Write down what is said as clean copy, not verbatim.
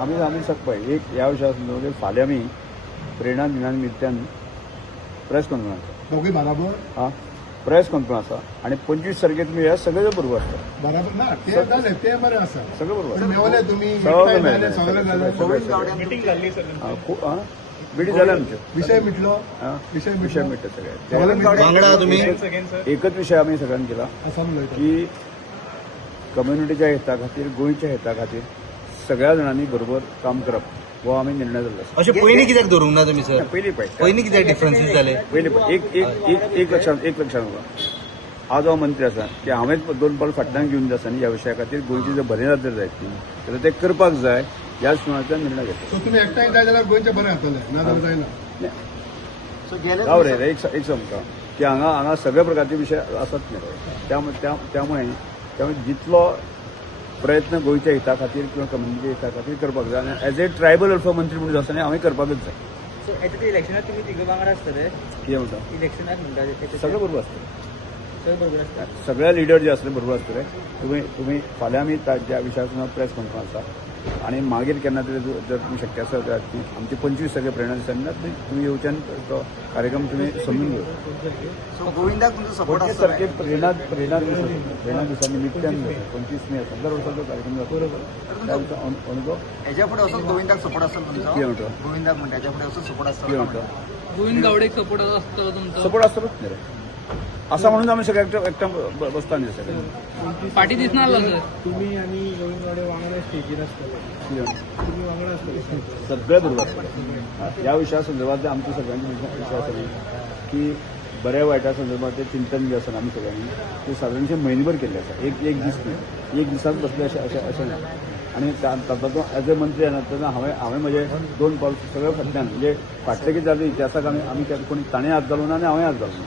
आम्ही पळय एक ह्या विशया संदर्भात फाल्यां आमी प्रेरणा दिना निमित्यान प्रेस कॉन्फरन्स आसा दोघी बराबर हां प्रेस कॉन्फरन्स आसा आणि 25 तारखेक तुमी या सगळे बरोबर आसता बराबर ना ते जाले ते बरें आसा सगळे बरोबर पण मेवले तुम्ही सगळे एकठांय जाले, सगळे जाले. मिटींग जाल्ली सर बिडी जाल्या आमच्यो विषय मिटलो हां विषय विषय मिटलो मिळतात सगळे सगळे मिटले. वांगडा तुम्ही सेकंड सर एकच विषय आम्ही सगळ्यांनी केला असं म्हणलं की कम्युनिटीच्या हिता खातीर गोंयच्या हिता खातीर सगळ्या जाणांनी बरोबर काम करप हो आमी निर्णय जाल्लो आसा अशें पयलीं कित्याक धरूंक ना तुमी सर पयलीं पळय पयलीं कित्याक डिफरन्सीस जाले पयलीं पळय एक लक्षात उरला आज हांव मंत्री आसा की हांवें 2 पावल फाटल्यान घेवन आसा न्ही ह्या विशया खातीर गोंयची जर भरयनात जर जायत न्ही जाल्यार ते करपाक जाय ह्या सुनाचो निर्णय घेतलो सो तुम्ही एकठांय जाय जाल्यार गोंयचे बरें जातलें नाजाल्यार जायना गांव रे एक सांगता की हांगा सगळ्या प्रकारचे विशय आसात न्ही त्यामुळे जितलो प्रयत्न गोंयच्या हिता खातीर किंवा कम्युनिटीच्या हिता खातीर करपाक जाय आनी एज ए ट्रायबल वेलफेअर मंत्री म्हणून आसतना हांवें करपाकच जाय सो येता इलेक्शनात तुम्ही तिघ वांगडा आसतले कितें म्हणटा इलेक्शनात म्हणटा सगळें बरोबर आसतलें सगळे बरोबर आसता सगळ्या लिडर जे आसले बरोबर आसतले तुम्ही फाल्यां आमी त्या विशयाचो प्रेस कॉन्फरन्स आसा आणि मागीर केन्ना तरी जर तुम्ही शक्य आसा जाल्यार आमचे 25 तारखे प्रेरणा दिसांनी तुम्ही येवच्यान तो कार्यक्रम तुम्ही समजून घेवचो सो गोविंदाक तुमचो सपोर्ट 25 तारखेक प्रेरणा दिसा निमित्यान 25 मे दर वर्साचो कार्यक्रम जातो अनुभव हेच्या फुडें असोच गोविंदाक सपोर्ट आसतलो तुमचो कितें म्हणटा गोविंदाक म्हणटा हेच्या फुडें असोच सपोर्ट कितें आसतलो म्हणटा गोविंद गावडेक सपोर्ट आसतलो तुमचो सपोर्ट आसतलोच न्ही रे असा म्हणून आमी सगळे एकठां बसता न्ही सगळे पार्टी दिसनासलो सर तुम्ही आणि गोविंद गावडे वांगडा स्टेजीर आसतले तुम्ही वांगडा आसतले सगळे बरोबर आसतले ह्या विशया संदर्भात आमचे सगळ्यांचे विशय आसा की बऱ्या वायटा संदर्भात ते चिंतन जे आसा आमी सगळ्यांनी ते सादारणशे म्हयनोभर केल्ले आसा एक दीस न्ही एक दिसाक बसले अशें ना आणि तातूंत एज ए मंत्री येनासतना हांवें म्हजे 2 पावल सगळ्या फाटल्यान म्हणजे फाटले कितें जालें इतिहासाक आमी कोणी ताणें हात घालूं ना आनी हांवें हात घालूं ना